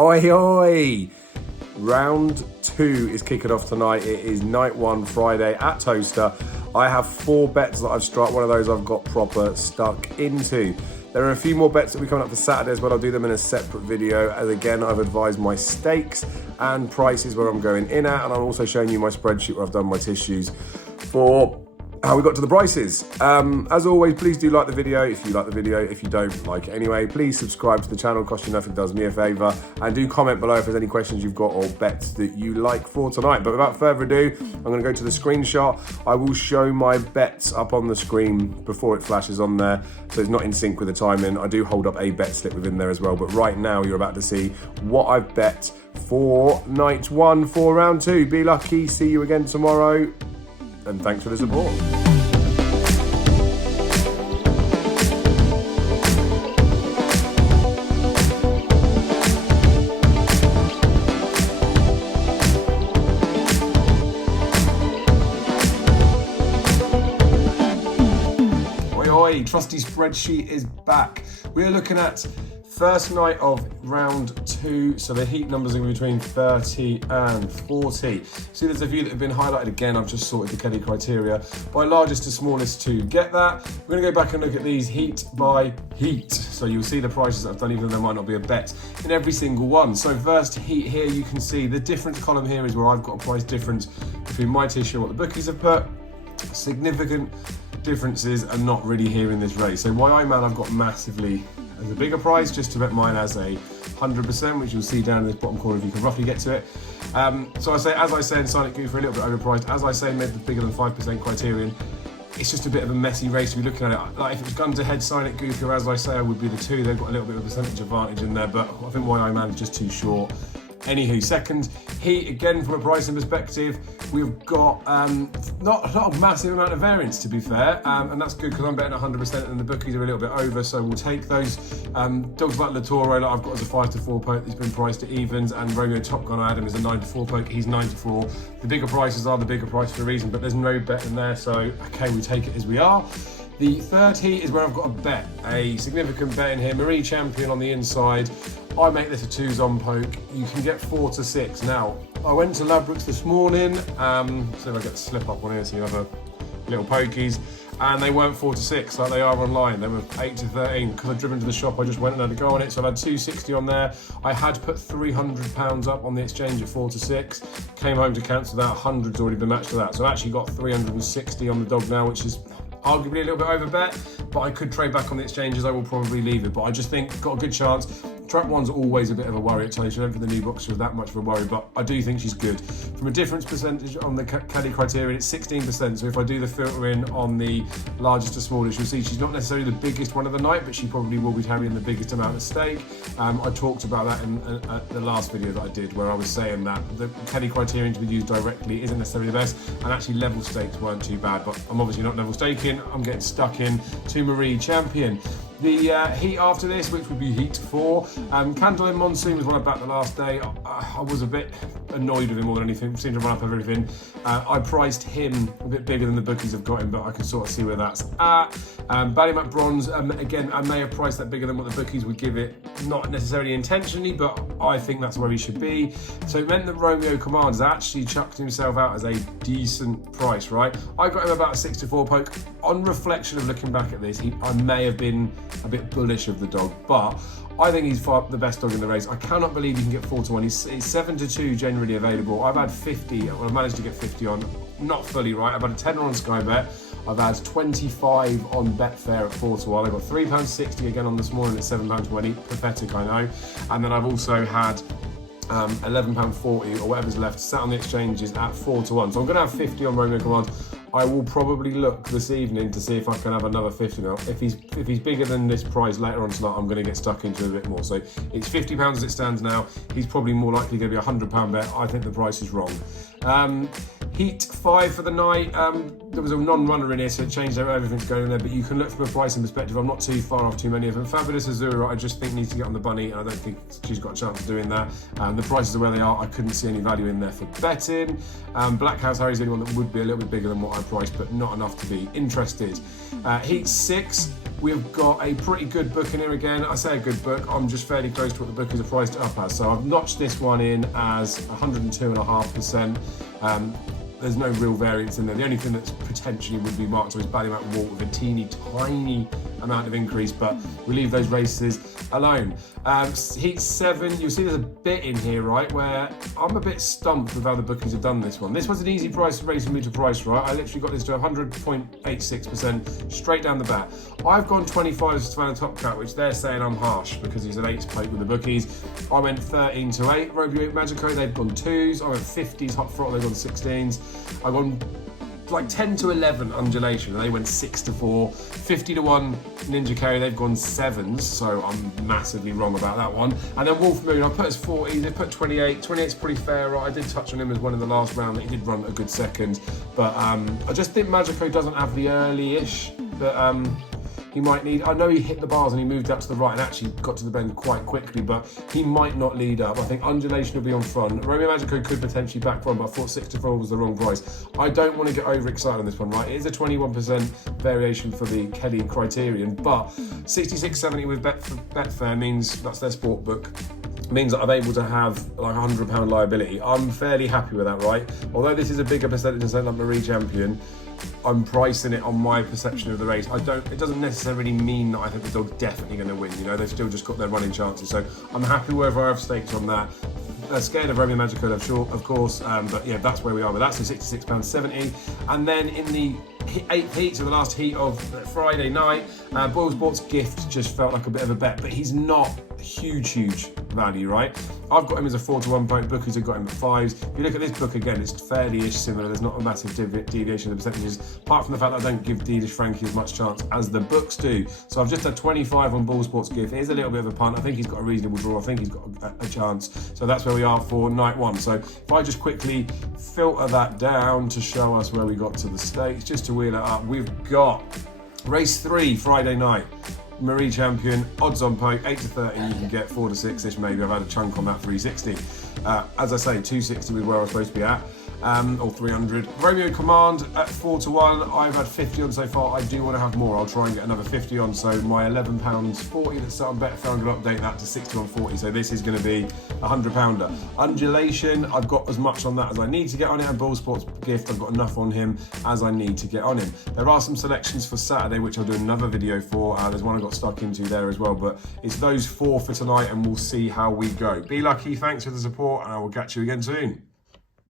Oi, oi! Round 2 is kicking off tonight. It is night 1, Friday at Toaster. I have 4 bets that I've struck. One of those I've got proper stuck into. There are a few more bets that will be coming up for Saturday as well. I'll do them in a separate video. As again, I've advised my stakes and prices where I'm going in at. And I'm also showing you my spreadsheet where I've done my tissues for how we got to the prices. As always, please do like the video if you like the video. If you don't like it anyway, please subscribe to the channel. Costs you nothing, does me a favour. And do comment below if there's any questions you've got or bets that you like for tonight. But without further ado, I'm going to go to the screenshot. I will show my bets up on the screen before it flashes on there, so it's not in sync with the timing. I do hold up a bet slip within there as well. But right now, you're about to see what I've bet for night 1 for round 2. Be lucky. See you again tomorrow. And thanks for the support. Oi, oi, trusty spreadsheet is back. We're looking at first night of round 2, so the heat numbers are between 30 and 40. See, there's a few that have been highlighted again. I've just sorted the Kelly criteria by largest to smallest to get that. We're going to go back and look at these heat by heat. So you'll see the prices that I've done, even though there might not be a bet in every single one. So first heat here, you can see the difference column here is where I've got a price difference between my tissue and what the bookies have put. Significant differences are not really here in this race. So my Iman I've got massively as a bigger price, just to bet mine as a 100%, which you'll see down in this bottom corner if you can roughly get to it. So as I say in Silent Goof, for a little bit overpriced. As I say, maybe the bigger than 5% criterion. It's just a bit of a messy race to be looking at it. Like if it was gun to head, Silent Goof, or as I say, I would be the 2. They've got a little bit of a percentage advantage in there, but I think my Iman is just too short. Anywho, second heat, again from a pricing perspective, we've got not a massive amount of variance, to be fair, and that's good because I'm betting 100% and the bookies are a little bit over, so we'll take those. Dogs like Latoro, I've got as a 5-4 poke, he's been priced at evens, and Romeo Top Gun Adam is a 9-4 poke, he's 9-4. The bigger prices are the bigger price for a reason, but there's no bet in there, so okay, we take it as we are. The third heat is where I've got a bet, a significant bet in here. Marie Champion on the inside. I make this a 2s on poke. You can get 4-6. Now, I went to Ladbrokes this morning. So if I get the slip up on here so you have a little pokies. And they weren't 4-6 like they are online. They were 8-13. Because I'd driven to the shop, I just went and had a go on it. So I had 260 on there. I had put £300 up on the exchange at 4-6. Came home to cancel that. 100's already been matched to that. So I actually got 360 on the dog now, which is arguably a little bit over bet, but I could trade back on the exchanges. I will probably leave it, but I just think got a good chance. Trap 1's always a bit of a worry at Tony. I don't think the new boxer was that much of a worry, but I do think she's good. From a difference percentage on the Kelly criterion, it's 16%. So if I do the filtering on the largest to smallest, you'll see she's not necessarily the biggest one of the night, but she probably will be carrying the biggest amount of stake. I talked about that in the last video that I did, where I was saying that the Kelly criterion to be used directly isn't necessarily the best, and actually level stakes weren't too bad, but I'm obviously not level staking. I'm getting stuck in to Marie Champion. The heat after this, which would be heat 4, Candle in Monsoon was one I backed the last day. I was a bit annoyed with him more than anything. Seemed to run up everything. I priced him a bit bigger than the bookies have got him, but I can sort of see where that's at. Ballymac Bronze, again, I may have priced that bigger than what the bookies would give it. Not necessarily intentionally, but I think that's where he should be. So it meant that Romeo Command has actually chucked himself out as a decent price, right? I got him about a 6-4 poke. On reflection of looking back at this, I may have been a bit bullish of the dog, but I think he's the best dog in the race. I cannot believe he can get 4-1. He's 7-2 generally available. I've had 50, well, I've managed to get 50 on, not fully right. I've had a 10 on Sky Bet. I've had 25 on Betfair at 4-1. I've got £3.60 again on this morning at £7.20. Pathetic, I know. And then I've also had £11.40 or whatever's left sat on the exchanges at 4-1. So I'm going to have 50 on Romeo Command. I will probably look this evening to see if I can have another 50 now. If he's bigger than this price later on tonight, I'm going to get stuck into a bit more. So it's £50 as it stands now. He's probably more likely going to be a £100 bet. I think the price is wrong. Heat 5 for the night. There was a non-runner in here, so it changed everything's going in there, but you can look from a pricing perspective. I'm not too far off too many of them. Fabulous Azura, I just think needs to get on the bunny, and I don't think she's got a chance of doing that. The prices are where they are. I couldn't see any value in there for betting. Black House Harry's the only one that would be a little bit bigger than what I priced, but not enough to be interested. Heat 6. We've got a pretty good book in here again. I say a good book, I'm just fairly close to what the book is priced up as. So I've notched this one in as 102.5%. There's no real variance in there. The only thing that's potentially would be marked is Ballymount Walt with a teeny tiny amount of increase, but we leave those races alone. Heat 7, you'll see there's a bit in here, right, where I'm a bit stumped with how the bookies have done this one. This was an easy price race and meter price, right? I literally got this to 100.86% straight down the bat. I've gone 25 as Savannah Top Cat, which they're saying I'm harsh because he's an 8's plate with the bookies. I went 13 to 8. Romeo Magico, they've gone 2s. I went 50s Hot Throttle, they've gone 16s. I've gone like 10 to 11 Undulation, and they went 6 to 4. 50 to 1 Ninja Carry, they've gone 7s, so I'm massively wrong about that one. And then Wolf Moon, I put as 40, they put 28. 28's pretty fair, right? I did touch on him as one in the last round, that he did run a good second. But I just think Magico doesn't have the early-ish that he might need. I know he hit the bars and he moved out to the right and actually got to the bend quite quickly, but he might not lead up. I think Undulation will be on front. Romeo Magico could potentially back front, but I thought 6 to 4 was the wrong price. I don't want to get overexcited on this one, right? It is a 21% variation for the Kelly criterion, but 66.70 with Betfair means that's their sport book. Means that I'm able to have like £100 liability. I'm fairly happy with that, right? Although this is a bigger percentage than something like Marie Champion, I'm pricing it on my perception of the race. It doesn't necessarily mean that I think the dog's definitely going to win. You know, they've still just got their running chances. So I'm happy wherever I have stakes on that. Scared of Romeo Magico, I'm sure, of course, but yeah, that's where we are with that. So £66.70. And then in the 8th heat, so the last heat of Friday night, Boyle Sports Gift just felt like a bit of a bet, but he's not huge value, right? I've got him as a 4 to 1 point. Bookies have got him at 5s. If you look at this book again, it's fairly-ish similar. There's not a massive deviation in the percentages, apart from the fact that I don't give Dealish Frankie as much chance as the books do. So I've just had 25 on Ball Sports Gift. It is a little bit of a punt. I think he's got a reasonable draw. I think he's got a chance. So that's where we are for night 1. So if I just quickly filter that down to show us where we got to the stakes, just to wheel it up, we've got race 3 Friday night. Marie Champion, odds on poke, 8 to 30, you can get 4 to 6-ish maybe. I've had a chunk on that 360. As I say, 260 was where I was supposed to be at, or 300. Romeo Command at 4 to 1. I've had 50 on so far. I do want to have more. I'll try and get another 50 on. So my £11.40 that's set on Betfair, I'm going to update that to 61.40. So this is going to be a £100. Undulation, I've got as much on that as I need to get on it. And Ball Sports Gift, I've got enough on him as I need to get on him. There are some selections for Saturday, which I'll do another video for. There's one I got stuck into there as well. But it's those 4 for tonight, and we'll see how we go. Be lucky. Thanks for the support, and I will catch you again soon.